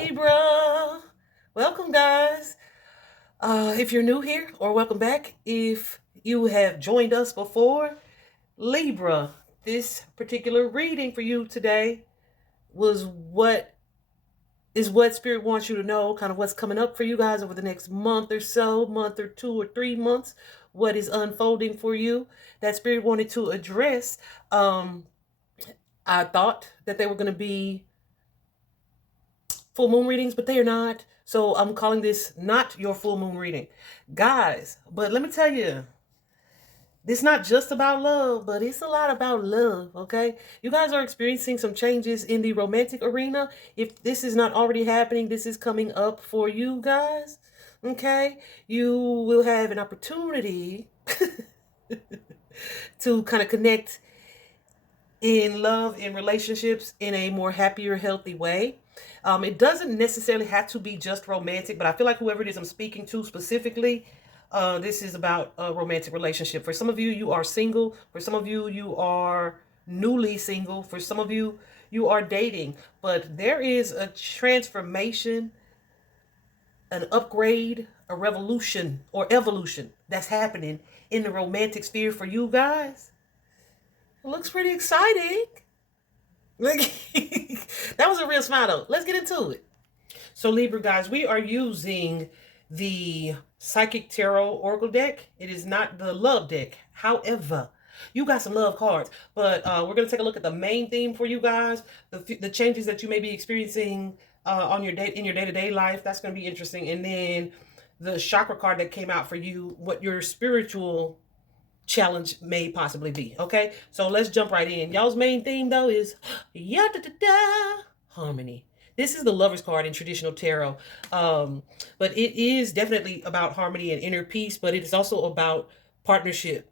Libra. Welcome, guys. If you're new here, or welcome back if you have joined us before. Libra, this particular reading for you today was what Spirit wants you to know, kind of what's coming up for you guys over the next month or so, month or 2 or 3 months, what is unfolding for you that Spirit wanted to address. I thought that they were going to be full moon readings, but they are not. So I'm calling this not your full moon reading. Guys, but let me tell you, it's not just about love, but it's a lot about love, okay? You guys are experiencing some changes in the romantic arena. If this is not already happening, this is coming up for you guys, okay? You will have an opportunity to kind of connect in love, in relationships, in a more happier, healthy way. It doesn't necessarily have to be just romantic, but I feel like whoever it is I'm speaking to specifically, this is about a romantic relationship. For some of you, you are single. For some of you, you are newly single. For some of you, you are dating. But there is a transformation, an upgrade, a revolution, or evolution that's happening in the romantic sphere for you guys. It looks pretty exciting. Like, that was a real smile though. Let's get into it. So Libra guys, we are using the Psychic Tarot Oracle deck. It is not the love deck. However, you got some love cards, but we're going to take a look at the main theme for you guys, the changes that you may be experiencing in your day-to-day life. That's going to be interesting. And then the chakra card that came out for you, what your spiritual challenge may possibly be. Okay, so let's jump right in. Y'all's main theme though is harmony. This is the Lover's card in traditional tarot, but it is definitely about harmony and inner peace, but it is also about partnership,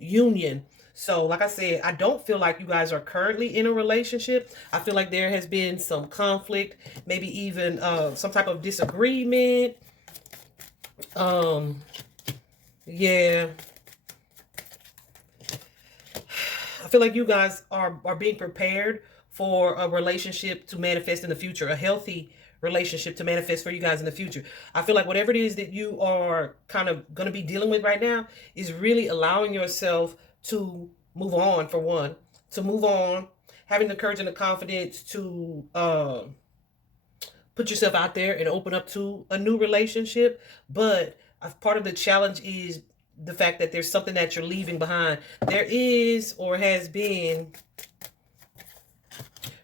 union. So like I said, I don't feel like you guys are currently in a relationship. I feel like there has been some conflict, maybe even some type of disagreement. Yeah, I feel like you guys are being prepared for a relationship to manifest in the future, a healthy relationship to manifest for you guys in the future. I feel like whatever it is that you are kind of going to be dealing with right now is really allowing yourself to move on, for one, to move on, having the courage and the confidence to put yourself out there and open up to a new relationship. But part of the challenge is the fact that there's something that you're leaving behind. There is, or has been,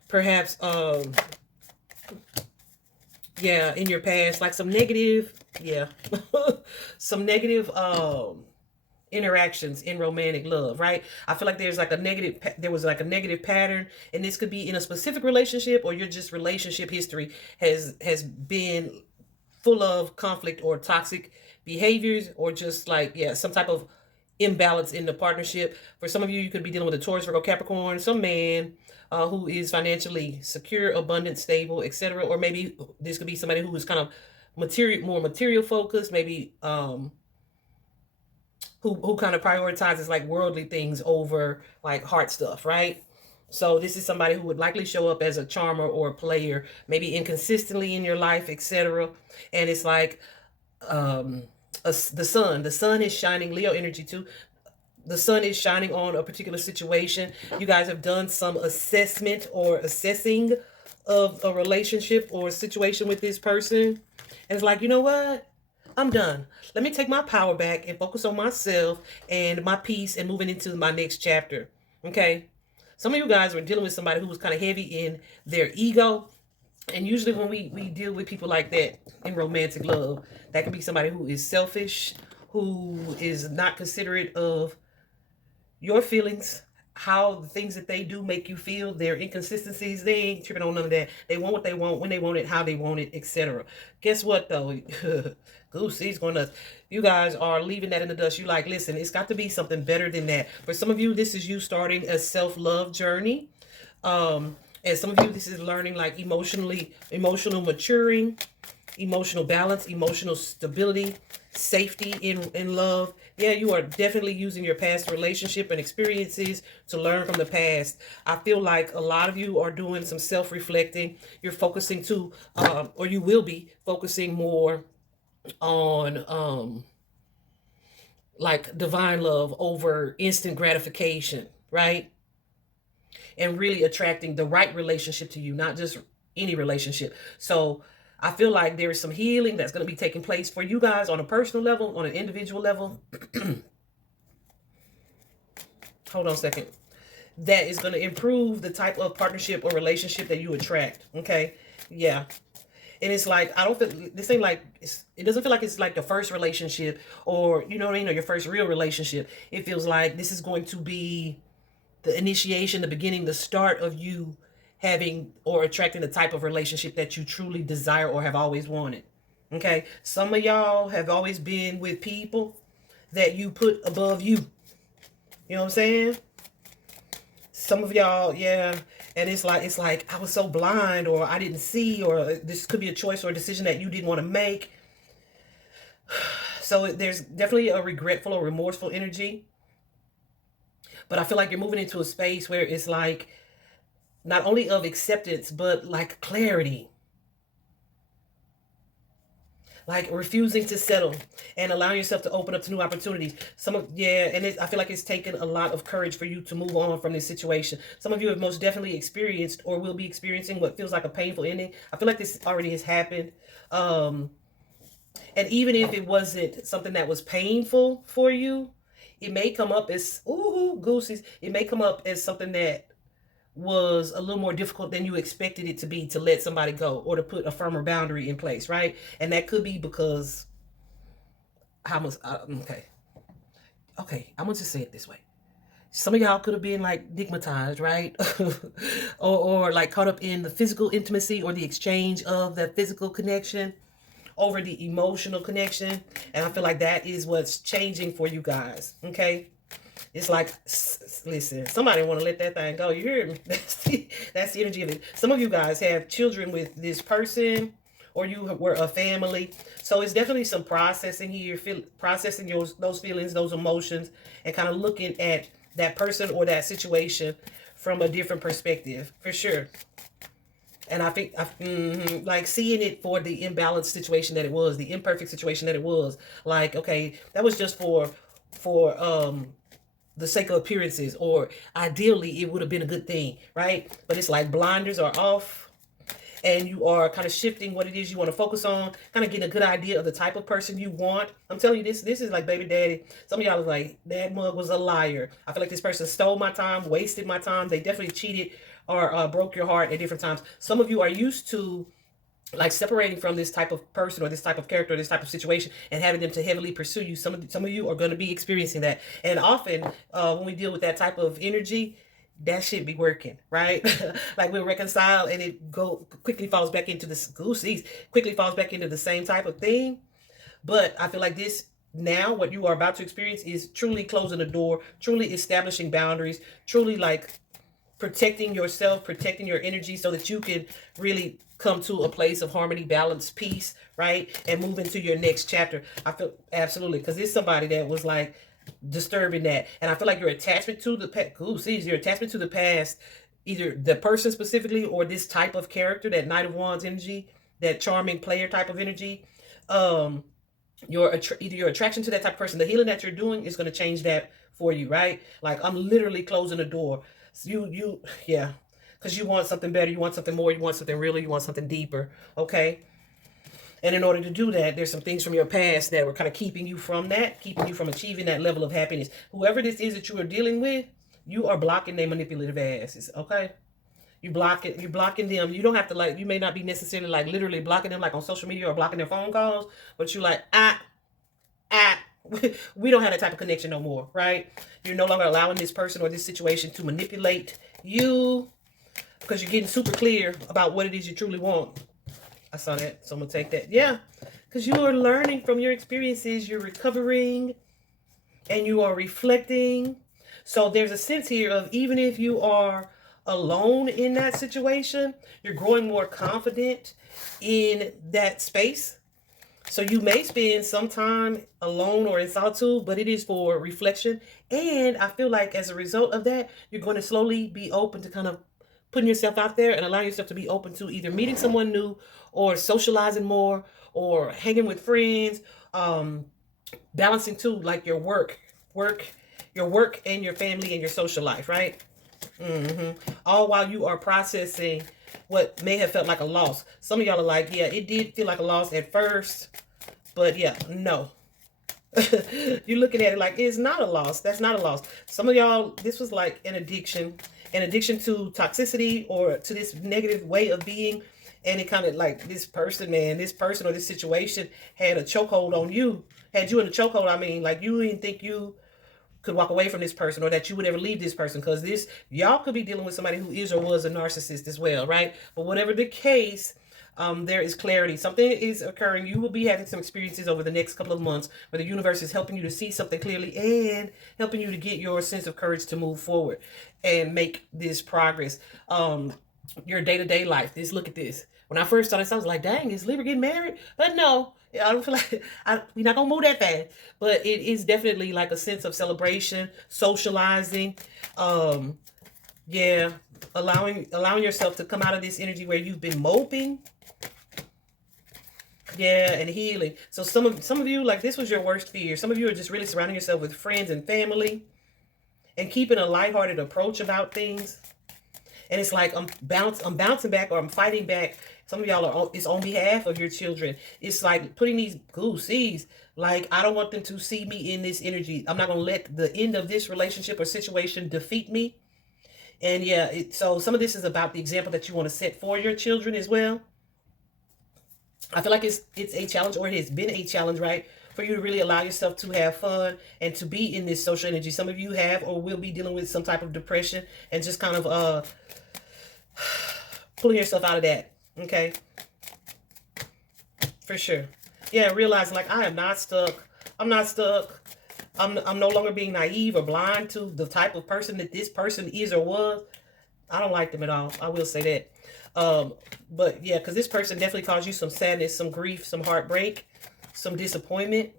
perhaps yeah, in your past, like some negative, yeah, some negative interactions in romantic love, right? I feel like there was like a negative pattern, and this could be in a specific relationship, or your just relationship history has been full of conflict or toxic behaviors, or just like, yeah, some type of imbalance in the partnership. For some of you, you could be dealing with a Taurus, Virgo, Capricorn, some man who is financially secure, abundant, stable, etc. Or maybe this could be somebody who is kind of more material focused, maybe who kind of prioritizes like worldly things over like heart stuff, right? So this is somebody who would likely show up as a charmer or a player, maybe inconsistently in your life, etc. And it's like the sun is shining, Leo energy too. The sun is shining on a particular situation. You guys have done some assessment or assessing of a relationship or a situation with this person. And it's like, you know what? I'm done. Let me take my power back and focus on myself and my peace and moving into my next chapter. Okay? Some of you guys are dealing with somebody who was kind of heavy in their ego. And usually when we deal with people like that in romantic love, that can be somebody who is selfish, who is not considerate of your feelings, how the things that they do make you feel, their inconsistencies. They ain't tripping on none of that. They want what they want, when they want it, how they want it, etc. Guess what though? Goosey's going nuts. You guys are leaving that in the dust. You like, listen, it's got to be something better than that. For some of you, this is you starting a self-love journey. And some of you, this is learning like emotional maturing. emotional balance, emotional stability, safety in love. Yeah, you are definitely using your past relationship and experiences to learn from the past. I feel like a lot of you are doing some self-reflecting. You're focusing to, or you will be focusing more on like divine love over instant gratification, right? And really attracting the right relationship to you, not just any relationship. So I feel like there is some healing that's going to be taking place for you guys on a personal level, on an individual level. Hold on a second. That is going to improve the type of partnership or relationship that you attract. Okay. Yeah. And it's like, I don't feel, this ain't like, it doesn't feel like it's like the first relationship, or, you know what I mean, or your first real relationship. It feels like this is going to be the initiation, the beginning, the start of you having or attracting the type of relationship that you truly desire or have always wanted. Okay. Some of y'all have always been with people that you put above you. You know what I'm saying? Some of y'all, yeah. And it's like I was so blind, or I didn't see, or this could be a choice or a decision that you didn't want to make. So there's definitely a regretful or remorseful energy. But I feel like you're moving into a space where it's like not only of acceptance, but like clarity. Like refusing to settle and allowing yourself to open up to new opportunities. I feel like it's taken a lot of courage for you to move on from this situation. Some of you have most definitely experienced or will be experiencing what feels like a painful ending. I feel like this already has happened. And even if it wasn't something that was painful for you, it may come up as, ooh, goosies. It may come up as something that was a little more difficult than you expected it to be, to let somebody go or to put a firmer boundary in place, right? And that could be because okay, I'm gonna just say it this way. Some of y'all could have been like stigmatized, right? or like caught up in the physical intimacy or the exchange of that physical connection over the emotional connection. And I feel like that is what's changing for you guys. Okay. It's like, listen, somebody want to let that thing go. You hear me? That's the energy of it. Some of you guys have children with this person, or you were a family. So it's definitely some processing here, processing those feelings, those emotions, and kind of looking at that person or that situation from a different perspective, for sure. And I think, like seeing it for the imbalanced situation that it was, the imperfect situation that it was. Like, okay, that was just for the sake of appearances, or ideally it would have been a good thing, right? But it's like blinders are off, and you are kind of shifting what it is you want to focus on, kind of getting a good idea of the type of person you want. I'm telling you, this is like baby daddy. Some of y'all is like, that mug was a liar. I feel like this person stole my time, wasted my time. They definitely cheated or broke your heart at different times. Some of you are used to like separating from this type of person or this type of character or this type of situation and having them to heavily pursue you. Some of you are going to be experiencing that. And often when we deal with that type of energy, that shit be working, right? Like we'll reconcile and it quickly falls back into quickly falls back into the same type of thing. But I feel like this now, what you are about to experience is truly closing the door, truly establishing boundaries, truly like protecting yourself, protecting your energy so that you can really come to a place of harmony, balance, peace, right? And move into your next chapter. I feel absolutely, because there's somebody that was like disturbing that. And I feel like your attachment to the past, your attachment to the past, either the person specifically or this type of character, that Knight of Wands energy, that charming player type of energy, either your attraction to that type of person, the healing that you're doing is going to change that for you, right? Like I'm literally closing the door. Yeah, because you want something better, you want something more, you want something realer, you want something deeper, okay? And in order to do that, there's some things from your past that were kind of keeping you from that, keeping you from achieving that level of happiness. Whoever this is that you are dealing with, you are blocking their manipulative asses, okay? You're blocking them. You don't have to like, you may not be necessarily like literally blocking them like on social media or blocking their phone calls, but you like, we don't have that type of connection no more, right? You're no longer allowing this person or this situation to manipulate you because you're getting super clear about what it is you truly want. I saw that, so I'm gonna take that. Yeah, because you are learning from your experiences, you're recovering, and you are reflecting. So there's a sense here of, even if you are alone in that situation, you're growing more confident in that space. So you may spend some time alone or in solitude, but it is for reflection. And I feel like as a result of that, you're going to slowly be open to kind of putting yourself out there and allowing yourself to be open to either meeting someone new or socializing more or hanging with friends, um, balancing too, like your your work and your family and your social life, right? All while you are processing what may have felt like a loss. Some of y'all are like, yeah, it did feel like a loss at first, but yeah, no. You're looking at it like it's not a loss. That's not a loss. Some of y'all, this was like an addiction to toxicity or to this negative way of being. And it kind of like this person, man, this person or this situation had a chokehold on you, had you in a chokehold. I mean, like you didn't think you could walk away from this person or that you would ever leave this person, because this, y'all could be dealing with somebody who is or was a narcissist as well, right? But whatever the case, there is clarity. Something is occurring. You will be having some experiences over the next couple of months where the universe is helping you to see something clearly and helping you to get your sense of courage to move forward and make this progress. Your day-to-day life. Look at this. When I first started, I was like, dang, is Libra getting married? But no, I don't feel like we're not gonna move that fast. But it is definitely like a sense of celebration, socializing, yeah, allowing yourself to come out of this energy where you've been moping. Yeah, and healing. So some of you, like, this was your worst fear. Some of you are just really surrounding yourself with friends and family and keeping a lighthearted approach about things. And it's like I'm bouncing back, or I'm fighting back. Some of y'all are it's on behalf of your children. It's like putting these seeds. Like, I don't want them to see me in this energy. I'm not gonna let the end of this relationship or situation defeat me. And yeah, so some of this is about the example that you want to set for your children as well. I feel like it's a challenge, or it has been a challenge, right? For you to really allow yourself to have fun and to be in this social energy. Some of you have or will be dealing with some type of depression and just kind of pulling yourself out of that. Okay, for sure. Yeah, realize, like, I am not stuck. I'm not stuck. I'm no longer being naive or blind to the type of person that this person is or was. I don't like them at all. I will say that. But yeah, because this person definitely caused you some sadness, some grief, some heartbreak, some disappointment.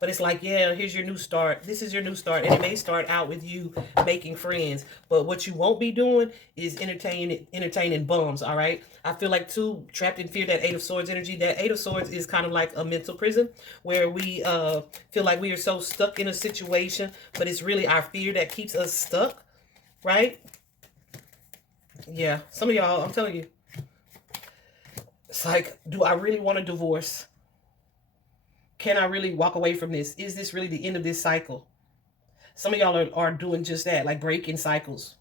But it's like, yeah, here's your new start. This is your new start. And it may start out with you making friends. But what you won't be doing is entertaining bums, all right? I feel like, too, trapped in fear, that Eight of Swords energy. That Eight of Swords is kind of like a mental prison where we feel like we are so stuck in a situation. But it's really our fear that keeps us stuck, right? Yeah, some of y'all, I'm telling you, it's like, do I really want a divorce? Can I really walk away from this? Is this really the end of this cycle? Some of y'all are doing just that, like breaking cycles.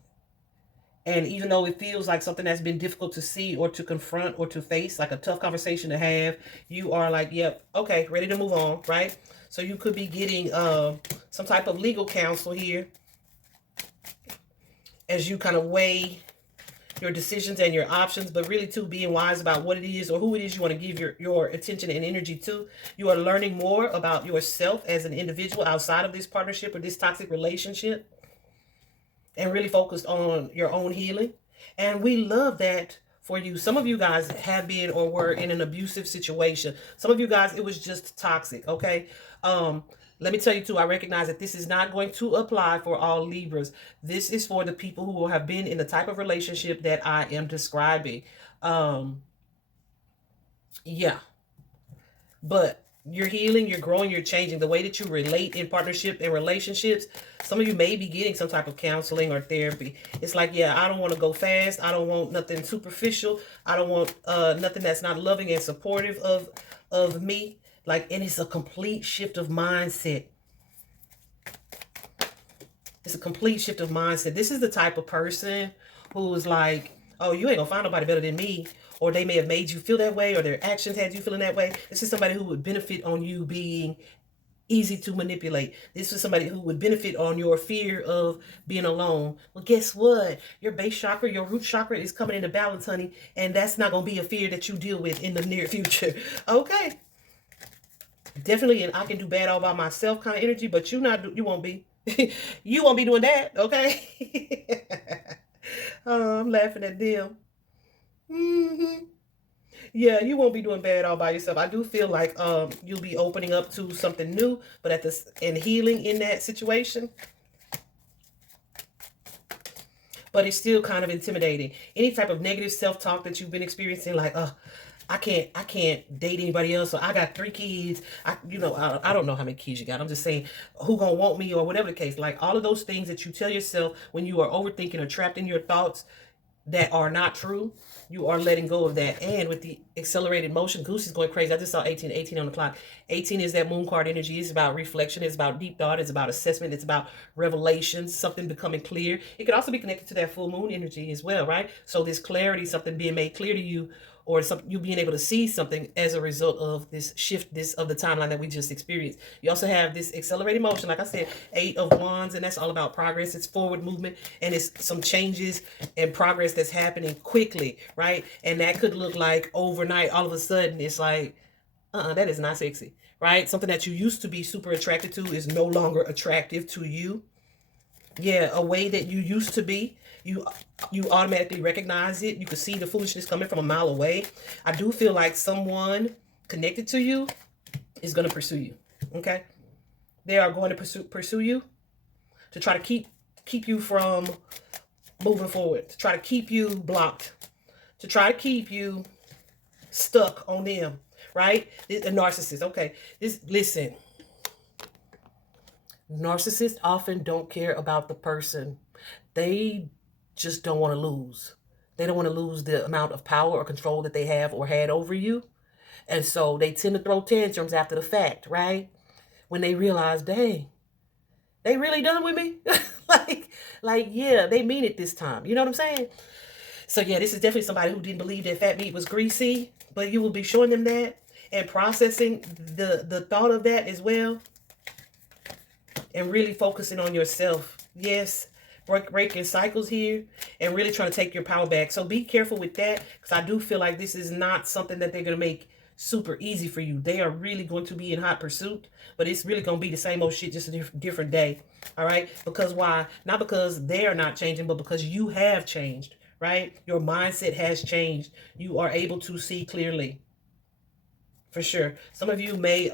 And even though it feels like something that's been difficult to see or to confront or to face, like a tough conversation to have, you are like, yep, okay, ready to move on, right? So you could be getting some type of legal counsel here as you kind of weigh your decisions and your options, but really, too, being wise about what it is or who it is you want to give your attention and energy to. You are learning more about yourself as an individual outside of this partnership or this toxic relationship, and really focused on your own healing. And we love that for you. Some of you guys have been or were in an abusive situation. Some of you guys, it was just toxic, okay? Let me tell you, too, I recognize that this is not going to apply for all Libras. This is for the people who will have been in the type of relationship that I am describing. Yeah. But you're healing, you're growing, you're changing the way that you relate in partnership and relationships. Some of you may be getting some type of counseling or therapy. It's like, yeah, I don't want to go fast. I don't want nothing superficial. I don't want nothing that's not loving and supportive of me. Like, and it's a complete shift of mindset. It's a complete shift of mindset. This is the type of person who is like, oh, you ain't gonna find nobody better than me. Or they may have made you feel that way, or their actions had you feeling that way. This is somebody who would benefit on you being easy to manipulate. This is somebody who would benefit on your fear of being alone. Well, guess what? Your base chakra, your root chakra is coming into balance, honey. And that's not gonna be a fear that you deal with in the near future. Okay. Definitely, and I can do bad all by myself kind of energy, but you won't be. You won't be doing that, okay? Oh, I'm laughing at them. Yeah, you won't be doing bad all by yourself. I do feel like you'll be opening up to something new, but at this and healing in that situation. But it's still kind of intimidating. Any type of negative self-talk that you've been experiencing, like, I can't date anybody else. So I got 3 kids. I don't know how many kids you got. I'm just saying, who gonna want me or whatever the case. Like all of those things that you tell yourself when you are overthinking or trapped in your thoughts that are not true, you are letting go of that. And with the accelerated motion, Goose is going crazy. I just saw 18 on the clock. 18 is that moon card energy. It's about reflection. It's about deep thought. It's about assessment. It's about revelations, something becoming clear. It could also be connected to that full moon energy as well, right? So this clarity, something being made clear to you, or something, you being able to see something as a result of this shift, of the timeline that we just experienced. You also have this accelerated motion, like I said, 8 of Wands, and that's all about progress. It's forward movement, and it's some changes and progress that's happening quickly, right? And that could look like overnight, all of a sudden, it's like, that is not sexy, right? Something that you used to be super attracted to is no longer attractive to you. Yeah, a way that you used to be, you automatically recognize it. You can see the foolishness coming from a mile away. I do feel like someone connected to you is going to pursue you. Okay, they are going to pursue you to try to keep you from moving forward, to try to keep you blocked, to try to keep you stuck on them. Right? A narcissist. Okay, listen. Narcissists often don't care about the person. They just don't want to lose. They don't want to lose the amount of power or control that they have or had over you. And so they tend to throw tantrums after the fact, right? When they realize, dang, they really done with me? Yeah, they mean it this time. You know what I'm saying? So yeah, this is definitely somebody who didn't believe that fat meat was greasy, but you will be showing them that and processing the thought of that as well. And really focusing on yourself. Yes, breaking cycles here and really trying to take your power back. So be careful with that, because I do feel like this is not something that they're going to make super easy for you. They are really going to be in hot pursuit, but it's really going to be the same old shit, just a different day. All right? Because why? Not because they are not changing, but because you have changed, right? Your mindset has changed. You are able to see clearly. For sure. Some of you may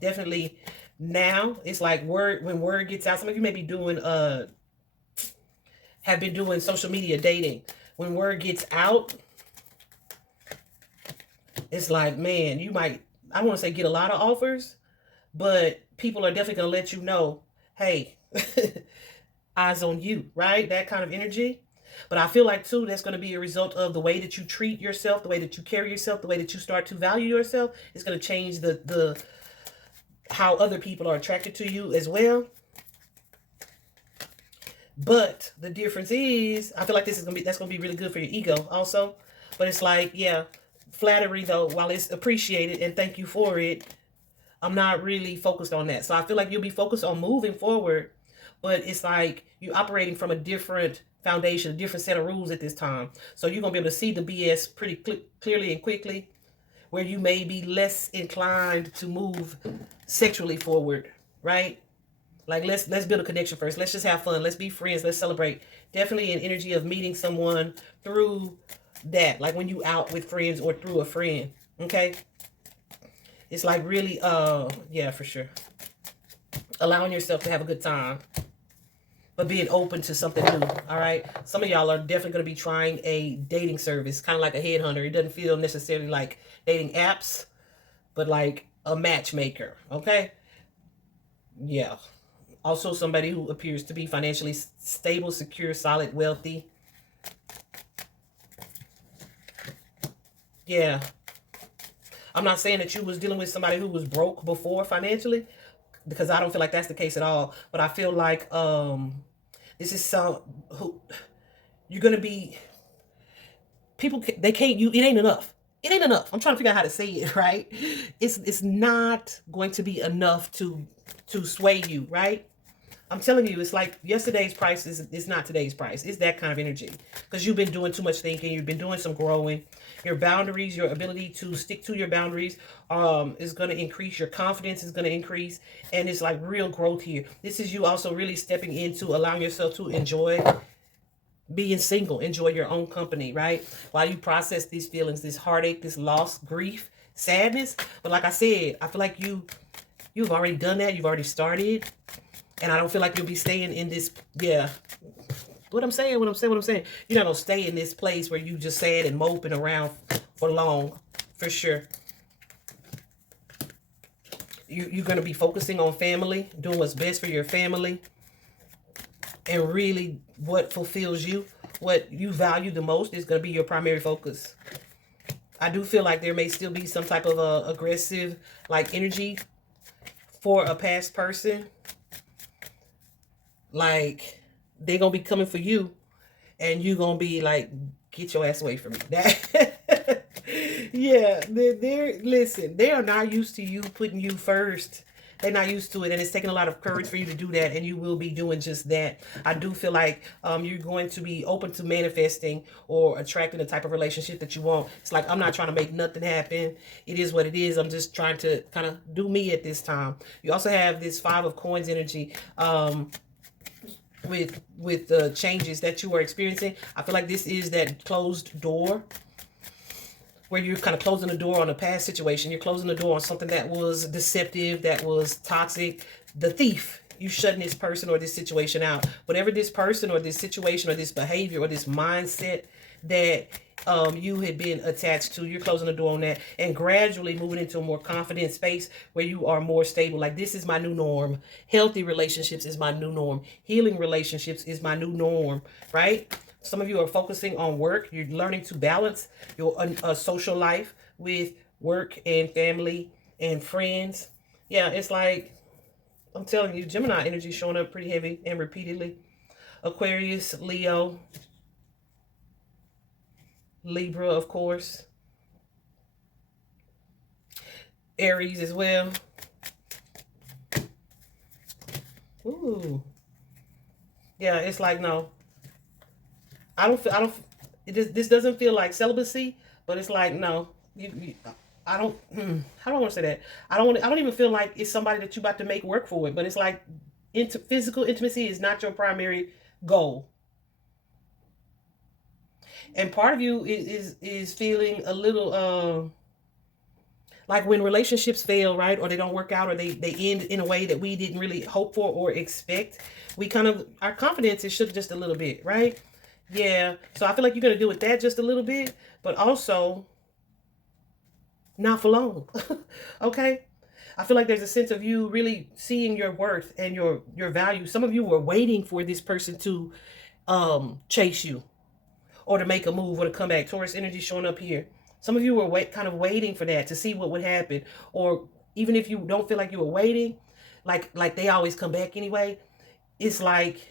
definitely... Now it's like when word gets out, some of you may be doing have been doing social media dating. When word gets out, it's like, man, you might, I want to say, get a lot of offers, but people are definitely going to let you know, hey, eyes on you, right? That kind of energy. But I feel like too, that's going to be a result of the way that you treat yourself, the way that you carry yourself, the way that you start to value yourself. It's going to change the how other people are attracted to you as well. But the difference is, I feel like that's gonna be really good for your ego also. But it's like, yeah, flattery though, while it's appreciated and thank you for it, I'm not really focused on that. So I feel like you'll be focused on moving forward, but it's like you're operating from a different foundation, a different set of rules at this time. So you're gonna be able to see the BS pretty clearly and quickly, where you may be less inclined to move sexually forward, right? Like let's build a connection first. Let's just have fun. Let's be friends. Let's celebrate. Definitely an energy of meeting someone through that, like when you out with friends or through a friend. Okay, it's like really, yeah, for sure. Allowing yourself to have a good time, but being open to something new. All right, some of y'all are definitely going to be trying a dating service, kind of like a headhunter. It doesn't feel necessarily like dating apps, but like a matchmaker. Okay, yeah. Also somebody who appears to be financially stable, secure, solid, wealthy. Yeah. I'm not saying that you was dealing with somebody who was broke before financially, because I don't feel like that's the case at all. But I feel like this is some who you're going to be, people, they can't, it ain't enough. It ain't enough. I'm trying to figure out how to say it, right? It's not going to be enough to sway you, right? I'm telling you, it's like yesterday's price is not today's price. It's that kind of energy, because you've been doing too much thinking. You've been doing some growing. Your boundaries, your ability to stick to your boundaries is going to increase. Your confidence is going to increase. And it's like real growth here. This is you also really stepping into allowing yourself to enjoy being single, enjoy your own company, right? While you process these feelings, this heartache, this loss, grief, sadness. But like I said, I feel like you've already done that. You've already started. And I don't feel like you'll be staying in this, yeah. What I'm saying. You're not going to stay in this place where you just sad and moping around for long, for sure. You're going to be focusing on family, doing what's best for your family, and really what fulfills you, what you value the most is going to be your primary focus. I do feel like there may still be some type of aggressive like energy for a past person. Like they're going to be coming for you and you're going to be like, get your ass away from me. That yeah, listen, they are not used to you putting you first. They're not used to it, and it's taking a lot of courage for you to do that, and you will be doing just that. I do feel like you're going to be open to manifesting or attracting the type of relationship that you want. It's like, I'm not trying to make nothing happen. It is what it is. I'm just trying to kind of do me at this time. You also have this 5 of Coins energy. With the changes that you are experiencing, I feel like this is that closed door where you're kind of closing the door on a past situation. You're closing the door on something that was deceptive, that was toxic. The thief, you shutting this person or this situation out. Whatever this person or this situation or this behavior or this mindset that you had been attached to, you're closing the door on that and gradually moving into a more confident space where you are more stable. Like, this is my new norm. Healthy relationships is my new norm. Healing relationships is my new norm, right? Some of you are focusing on work. You're learning to balance your social life with work and family and friends. Yeah, it's like, I'm telling you, Gemini energy showing up pretty heavy and repeatedly. Aquarius, Leo, Libra, of course. Aries as well. Ooh. Yeah, it's like, no. This doesn't feel like celibacy, but it's like, no, I don't, how do I want to say that? I don't even feel like it's somebody that you about to make work for it, but it's like physical intimacy is not your primary goal. And part of you is feeling a little, like when relationships fail, right? Or they don't work out, or they end in a way that we didn't really hope for or expect. We kind of, our confidence is shook just a little bit, right? Yeah, so I feel like you're going to deal with that just a little bit, but also not for long. Okay? I feel like there's a sense of you really seeing your worth and your value. Some of you were waiting for this person to chase you or to make a move or to come back. Taurus energy showing up here. Some of you were kind of waiting for that to see what would happen. Or even if you don't feel like you were waiting, like they always come back anyway, it's like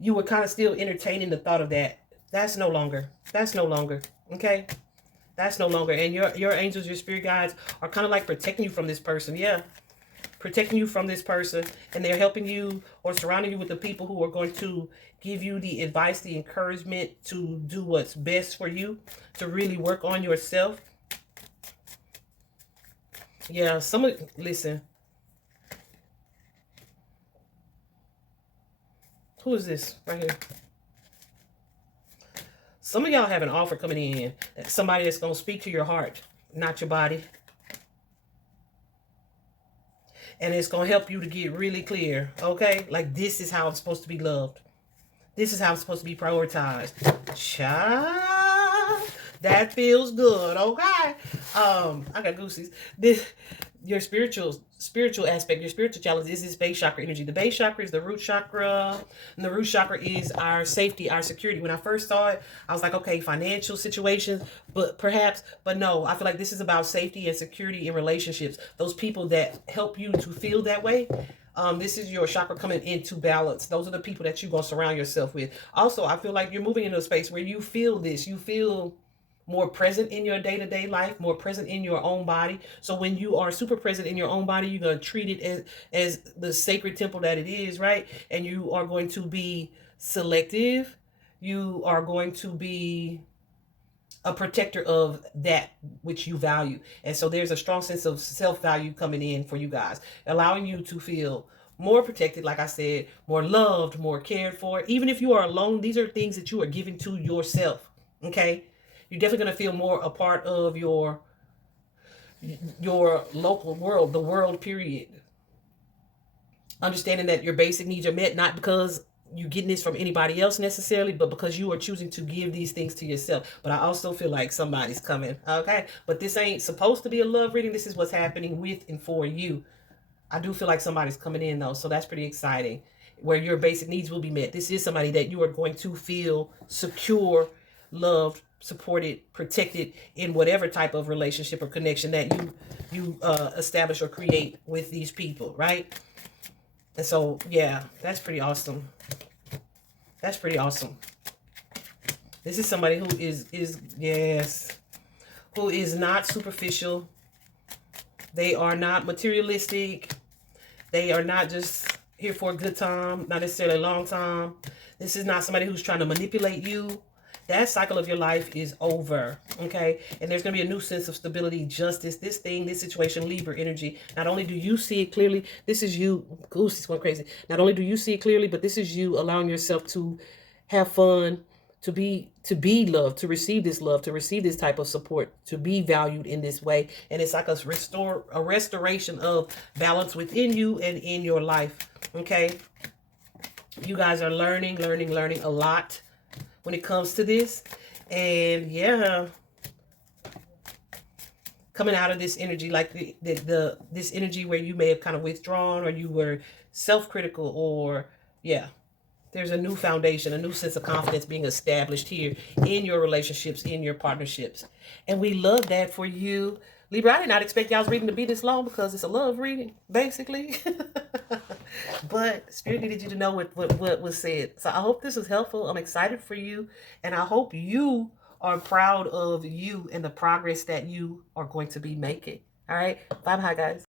you were kind of still entertaining the thought of that. That's no longer. That's no longer. Okay? That's no longer. And your angels, your spirit guides are kind of like protecting you from this person. Yeah. Protecting you from this person. And they're helping you or surrounding you with the people who are going to give you the advice, the encouragement to do what's best for you, to really work on yourself. Yeah, listen. Who is this right here? Some of y'all have an offer coming in. Somebody that's going to speak to your heart, not your body. And it's going to help you to get really clear, okay? Like, this is how I'm supposed to be loved. This is how I'm supposed to be prioritized. Child, that feels good, okay? I got goosies. Your spiritual aspect, your spiritual challenge is this base chakra energy. The base chakra is the root chakra, and the root chakra is our safety, our security. When I first saw it, I was like, okay, financial situations, but no, I feel like this is about safety and security in relationships. Those people that help you to feel that way. This is your chakra coming into balance. Those are the people that you're going to surround yourself with. Also, I feel like you're moving into a space where you feel this. You feel more present in your day-to-day life, more present in your own body. So when you are super present in your own body, you're going to treat it as the sacred temple that it is, right? And you are going to be selective. You are going to be a protector of that which you value. And so there's a strong sense of self-value coming in for you guys, allowing you to feel more protected, like I said, more loved, more cared for. Even if you are alone, these are things that you are giving to yourself. Okay, you're definitely going to feel more a part of your local world, the world period. Understanding that your basic needs are met, not because you getting this from anybody else necessarily, but because you are choosing to give these things to yourself. But I also feel like somebody's coming. Okay, but this ain't supposed to be a love reading. This is what's happening with and for you. I do feel like somebody's coming in though, so that's pretty exciting. Where your basic needs will be met. This is somebody that you are going to feel secure, loved, supported, protected in whatever type of relationship or connection that you establish or create with these people, right? And so, yeah, that's pretty awesome. That's pretty awesome. This is somebody who is yes, who is not superficial. They are not materialistic. They are not just here for a good time, not necessarily a long time. This is not somebody who's trying to manipulate you. That cycle of your life is over, okay? And there's going to be a new sense of stability, justice, this thing, this situation, Libra energy. Not only do you see it clearly, this is you. Goose, this went crazy. Not only do you see it clearly, but this is you allowing yourself to have fun, to be loved, to receive this love, to receive this type of support, to be valued in this way. And it's like a restoration of balance within you and in your life, okay? You guys are learning a lot when it comes to this. And yeah, coming out of this energy, like this energy where you may have kind of withdrawn or you were self-critical, or yeah, there's a new foundation, a new sense of confidence being established here in your relationships, in your partnerships. And we love that for you. Libra, I did not expect y'all's reading to be this long because it's a love reading, basically. But Spirit needed you to know what was said. So I hope this was helpful. I'm excited for you. And I hope you are proud of you and the progress that you are going to be making. All right. Bye-bye, guys.